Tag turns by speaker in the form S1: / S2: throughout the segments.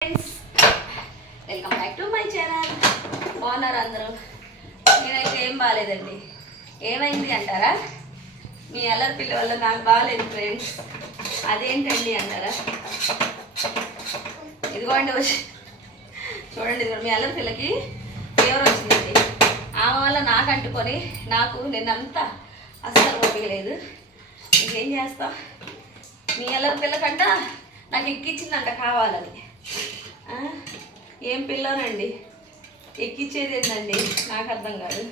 S1: Friends welcome back to my channel బాగున్నారు అందరూ? నేనైతే ఏం బాగాలేదండి ఏమైంది అంటారా? మీ అల్లరి పిల్ల వల్ల నాకు బాగాలేదు ఫ్రెండ్స్ అదేంటండి అంటారా? ఇదిగోండి వచ్చి చూడండి ఇదిగోండి. మీ అల్లరి పిల్లకి ఫీవర్ వచ్చిందండి. ఆమె వల్ల నాకు అంటుకొని నాకు నిన్నంతా అస్సలు ఓపిక లేదు. ఇంకేం చేస్తాం? మీ అల్లరి పిల్లకంట నాకు ఎక్కిచ్చిందంట కావాలని. ఏం పిల్లనండి? ఎక్కిచ్చేది ఏంటండి నాకు అర్థం కాదు.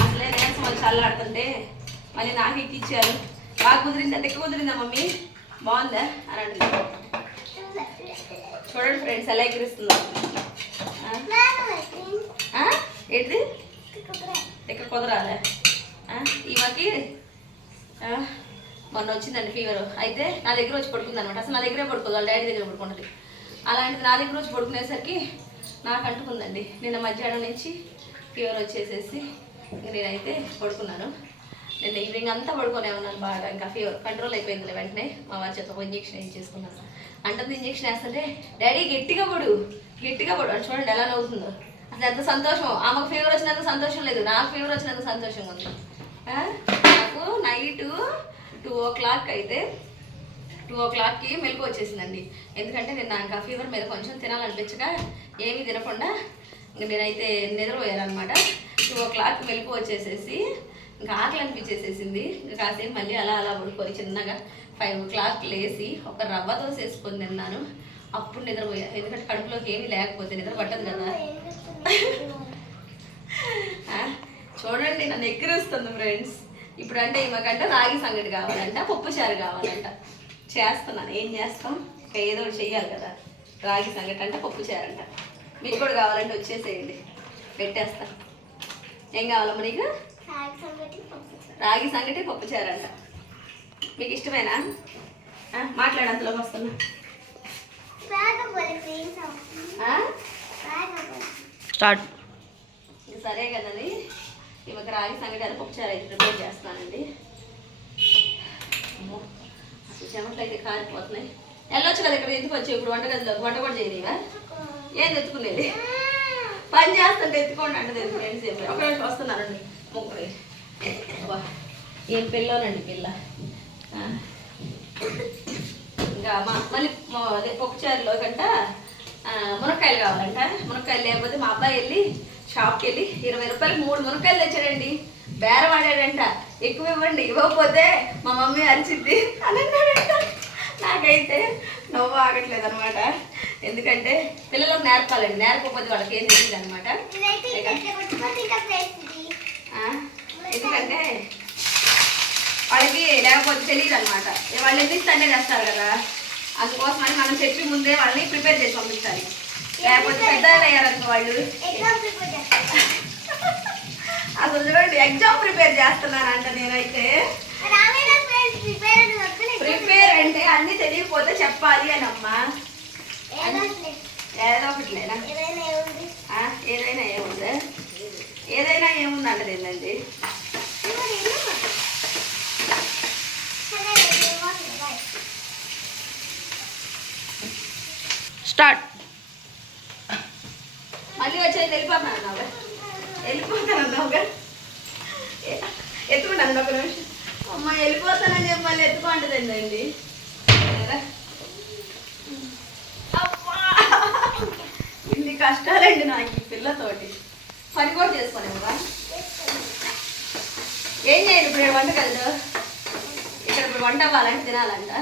S1: అసలే నేసం వాళ్ళు చల్లాడుతుంటే మళ్ళీ నాకు ఎక్కిచ్చారు. బాగా కుదిరిందా తెక్క కుదిరిందా మమ్మీ? బాగుందా? అని అంటుంది చూడండి ఫ్రెండ్స్ ఎలా ఎగిరిస్తుందో ఏంటిది ఇక్కడ కుదరాలే. ఆ, మొన్న వచ్చిందండి ఫీవర్ అయితే నా దగ్గర వచ్చి పడుకుంది అనమాట అసలు నా దగ్గరే పడుకోదు వాళ్ళ డాడీ దగ్గర పడుకుంటుంది అలాంటిది నా దగ్గర వచ్చి పడుకునేసరికి నాకు అంటుకుందండి. నిన్న మధ్యాహ్నం నుంచి ఫీవర్ వచ్చేసేసి ఇంక నేనైతే పడుకున్నాను. నిన్న ఈవినింగ్ అంతా పడుకునే ఉన్నాను బాగా. ఇంకా ఫీవర్ కంట్రోల్ అయిపోయింది వెంటనే. మా వారి చేత ఒక ఇంజెక్షన్ వేయించేసుకున్నాను. అంటుంది ఇంజక్షన్ వేస్తుంటే డాడీ గట్టిగా పడు గట్టిగా పడు. అని చూడండి ఎలా నవ్వుతుందో. అసలు ఎంత సంతోషం ఆమెకు ఫీవర్ వచ్చినంత సంతోషం లేదు. నాకు ఫీవర్ వచ్చినంత సంతోషంగా ఉంది. ఆ? ఓ క్లాక్ అయితే టూ ఓ క్లాక్కి మెలకు వచ్చేసిందండి. ఎందుకంటే నేను నాకు ఫీవర్ మీద కొంచెం తినాలనిపించక ఏమీ తినకుండా ఇంక నేనైతే నిద్రపోయాను అనమాట టూ ఓ క్లాక్ మెలకు వచ్చేసేసి ఇంకా ఆకలి అనిపించేసేసింది. ఇంకా కాసేపు మళ్ళీ అలా అలా పడుకొని చిన్నగా ఫైవ్ ఓ క్లాక్ లేచి ఒక రవ్వ దోశ వేసుకొని తిన్నాను. అప్పుడు నిద్రపోయా. ఎందుకంటే కడుపులోకి ఏమీ లేకపోతే నిద్ర పట్టదు కదా. చూడండి నన్ను ఎక్కిరిస్తుంది ఫ్రెండ్స్ ఇప్పుడు అంటే ఈమెకంట రాగి సంగటి కావాలంట పప్పు చారు కావాలంట. చేస్తున్నాను. ఏం చేస్తాం? ఇంకా ఏదో ఒకటి చెయ్యాలి కదా. రాగి సంగటి అంటే పప్పు చారు అంట మీకు కూడా కావాలంటే వచ్చేసేయండి. పెట్టేస్తా. ఏం కావాలమ్మా నీకు? రాగి సంగటి పప్పు చారు. అంట మీకు ఇష్టమేనా? మాట్లాడు అంతలోకి వస్తున్నా?
S2: స్టార్ట్.
S1: ఇది సరే కదండి రాగి సంగటి అది పప్పుచారు అయితే ప్రిపేర్ చేస్తానండి. అమ్మో, అసలు చెమటలు అయితే కారిపోతున్నాయి. వెళ్ళొచ్చు కదా ఇక్కడ ఎందుకు వచ్చి ఇప్పుడు వంటగదిలో వంట కూడా చేయలేవా ఏం ఎత్తుకునేది? పని చేస్తుంటే ఎత్తుకోండి అంటే ఫ్రెండ్స్ ఒక రోజు వస్తున్నారండి. ముగ్గురు. అబ్బా, ఏం పిల్లనండి పిల్ల? ఇంకా మా మళ్ళీ మా అదే పప్పుచారులో కంట మునక్కాయలు కావాలంట. మునక్కాయలు లేకపోతే మా అబ్బాయి వెళ్ళి షాప్కి వెళ్ళి ఇరవై రూపాయలు మూడు మునక్కాయలు తెచ్చాడండి. బేరం ఆడాడంట. ఎక్కువ ఇవ్వండి ఇవ్వకపోతే మా మమ్మీ అరిచిద్ది అని అన్నాడంట. నాకైతే నవ్వు ఆగట్లేదు అనమాట ఎందుకంటే పిల్లలకు నేర్పాలండి. నేర్పకపోతే వాళ్ళకి ఏం తెలియదు అనమాట ఎందుకంటే వాళ్ళకి లేకపోతే తెలియదు అనమాట వాళ్ళు ఇస్తే అన్నీ చేస్తారు కదా. అందుకోసమని మనం చెప్పి ముందే వాళ్ళని ప్రిపేర్ చేసి పంపించాలి లేకపోతే పెద్ద అయ్యారనుకో వాళ్ళు. అసలు చూడండి ఎగ్జామ్ ప్రిపేర్ చేస్తున్నానంట నేనైతే. ప్రిపేర్ అంటే అన్ని తెలియకపోతే చెప్పాలి అని అమ్మా. ఏదో ఏదైనా ఏముందా? ఏదైనా ఏముందంటది ఏంటండి
S2: స్టార్ట్
S1: మళ్ళీ వచ్చేది వెళ్ళిపోతున్నాను అన్నావుగా. వెళ్ళిపోతాను అన్నావుగా. ఎత్తుకున్నాను ఒక నిమిషం. అమ్మ వెళ్ళిపోతానని చెప్పి మళ్ళీ ఎత్తుకుంటుందండి ఇన్ని కష్టాలండి నాకు ఈ పిల్లతోటి. పని కూడా చేసుకోలేముగా ఏం చేయండి ఇప్పుడు వంటగదిలో ఇక్కడ ఇప్పుడు వంట అవ్వాలంటే తినాలంట.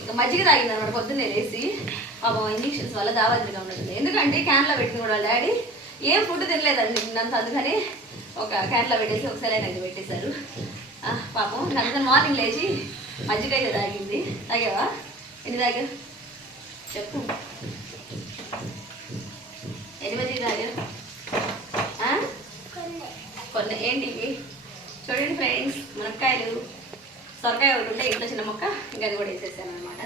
S1: ఇంకా మజ్జిగ తాగింది అనమాట పొద్దున్నే లేసి పాపం ఇంజక్షన్స్ వల్ల దావాద్రిగా ఉండదు ఎందుకంటే క్యాన్లో పెట్టింది కూడా డాడీ ఏం ఫుడ్ తినలేదండి నన్ను అందుకని ఒక క్యాన్లో పెట్టేసి ఒకసారి సెలైన్ పెట్టేశారు. పాపం నన్ను మార్నింగ్ లేచి మజ్జిగ అయితే తాగింది. తాగావా? ఎన్ని తాగా చెప్పు. ఎన్ని మజ్జిగ తాగా కొన్ని. ఏంటి ఇవి? చూడండి ఫ్రెండ్స్ మునక్కాయలు. సొరకాయ ఒకటి ఉంటే ఇంట్లో చిన్న మొక్క ఇంకా అది కూడా వేసేసాను అనమాట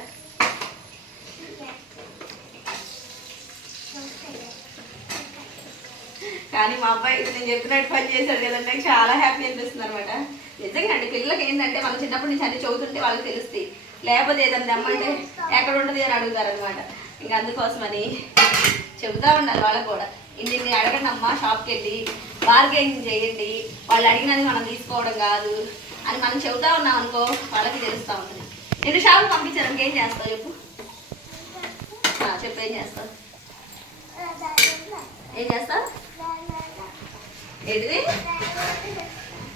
S1: కానీ మా అబ్బాయి ఇది నేను చెప్పినట్టు పని చేశాడు కదండి నాకు చాలా హ్యాపీ అనిపిస్తుంది అనమాట. నిజంగా అండి పిల్లలకి ఏంటంటే వాళ్ళు చిన్నప్పటి నుంచి అన్ని చదువుతుంటే వాళ్ళకి తెలుస్తాయి. లేకపోతే ఏదైనా అమ్మంటే ఎక్కడ ఉంటుంది అని అడుగుతారు అనమాట ఇంకా అందుకోసమని చెబుతా ఉండాలి వాళ్ళకు కూడా. ఇన్ని అడగండి అమ్మా షాప్కి వెళ్ళి బార్గెనింగ్ చేయండి. వాళ్ళు అడిగినది మనం తీసుకోవడం కాదు అని మనం చెబుతా ఉన్నాం అనుకో వాళ్ళకి తెలుస్తూ ఉంటుంది. నేను షాప్ పంపించాను ఇంకేం చేస్తావు చెప్పు? చెప్పేం చెప్పు ఏం చేస్తావు? ఏం చేస్తావు? ఏంటిది?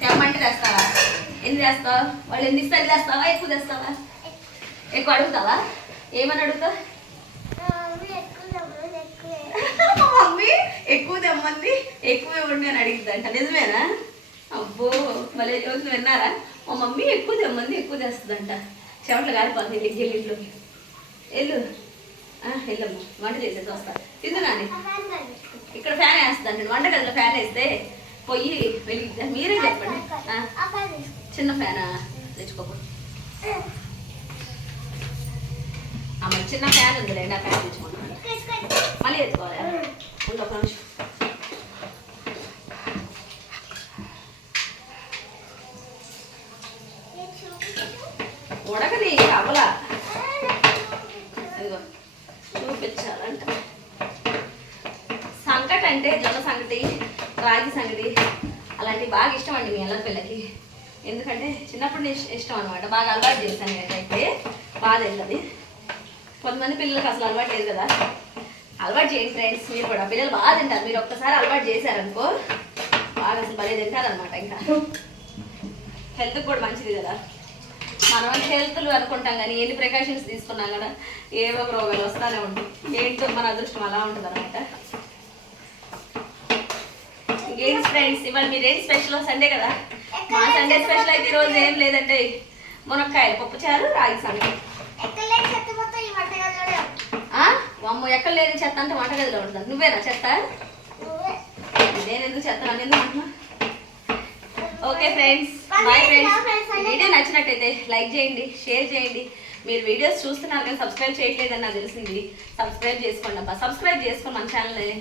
S1: తెమ్మంటే తెస్తావా? ఎన్ని తెస్తావు? వాళ్ళు ఎన్ని ఇస్తారు? తెస్తావా? ఎక్కువ తెస్తావా? ఎక్కువ అడుగుతావా? ఏమని అడుగుతావు? మమ్మీ ఎక్కువ తెమ్మంది ఎక్కువ ఇవ్వండి అని అడిగిద్దంట. నిజమేనా? అబ్బో మళ్ళీ రోజులు విన్నారా? మా మమ్మీ ఎక్కువ తెమ్మంది ఎక్కువ తెస్తుందంట. చెమటలు కాలిపోతుంది వెళ్ళి వెళ్ళు. వెళ్ళమ్మా. వంట చేసేసి వస్తా. తిందు నాని. ఇక్కడ ఫ్యాన్ వేస్తుందండి వంటగదిలో ఫ్యాన్ వేస్తే పొయ్యి వెలిగిద్దా మీరే చెప్పండి. చిన్న ఫ్యానా? తెచ్చుకోకు. అమ్మ చిన్న ఫ్యాన్ ఉందిలేండి ఆ ఫ్యాన్ తెచ్చుకున్నాను మళ్ళీ ఎత్తుకోవాలి? ఉండు ఒక నిమిషం. ఉడకని అవలా చూపించాలంట సంకట అంటే జొన్న సంగటి రాగి సంగటి అలాంటివి బాగా ఇష్టం అండి మీ అల్లరి పిల్లకి ఎందుకంటే చిన్నప్పటి నుంచి ఇష్టం అనమాట బాగా అలవాటు చేశాను నేనైతే. బాగా వెళ్ళదు కొంతమంది పిల్లలకి అసలు అలవాటు లేదు కదా. అలవాటు చేయండి ఫ్రెండ్స్ మీరు కూడా. పిల్లలు బాగా తింటారు. మీరు ఒక్కసారి అలవాటు చేశారనుకో బాగా అసలు భలే తింటారనమాట ఇంకా. హెల్త్కి కూడా మంచిది కదా. మనం హెల్త్లు అనుకుంటాం కానీ ఎన్ని ప్రికాషన్స్ తీసుకున్నా కూడా ఏవో ఒక రోగాలు వస్తానే ఉంటాయి ఏంటో మన అదృష్టం అలా ఉంటుంది అనమాట ఇంకేం ఫ్రెండ్స్ ఇవాళ మీరేం స్పెషల్ సండే కదా? మా సండే స్పెషల్ అయితే ఈరోజు ఏం లేదంటే మునక్కాయలు పప్పుచారు రాగి సంగటి ఆ? అమ్మో ఎక్కడ లేని చెత్త అంటే వంటగదిలో ఉంటుంది? నువ్వేనా చెత్త? నేను ఎందుకు చెత్త? నన్ను ఎందుకు అంటున్నా ఓకే ఫ్రెండ్స్ బాయ్ ఫ్రెండ్స్ ఈ వీడియో నచ్చినట్టయితే లైక్ చేయండి షేర్ చేయండి. మీరు వీడియోస్ చూస్తున్నారు కానీ సబ్స్క్రైబ్ చేయట్లేదని నాకు తెలిసింది. సబ్స్క్రైబ్ చేసుకోండి అబ్బా. సబ్స్క్రైబ్ చేసుకొని మన ఛానల్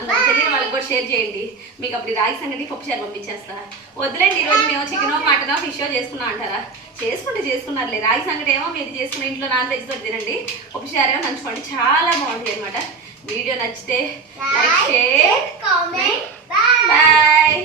S1: అందరూ తెలియని వాళ్ళకి కూడా షేర్ చేయండి. మీకు అప్పుడు రాగి సంగతి పప్పు చారు పంపించేస్తా. వదిలేండి ఈరోజు మేము చికెనో మటనో ఫిషో చేసుకున్నాం అంటారా? చేసుకుంటే చేసుకున్నారులే. రాగి సంగటి ఏమో మీరు చేసుకున్న ఇంట్లో నాన్ వెజ్తో తినండి. పప్పు చారు ఏమో నంచుకోండి. చాలా బాగుంటుంది అనమాట వీడియో నచ్చితే లైక్ షేర్. బాయ్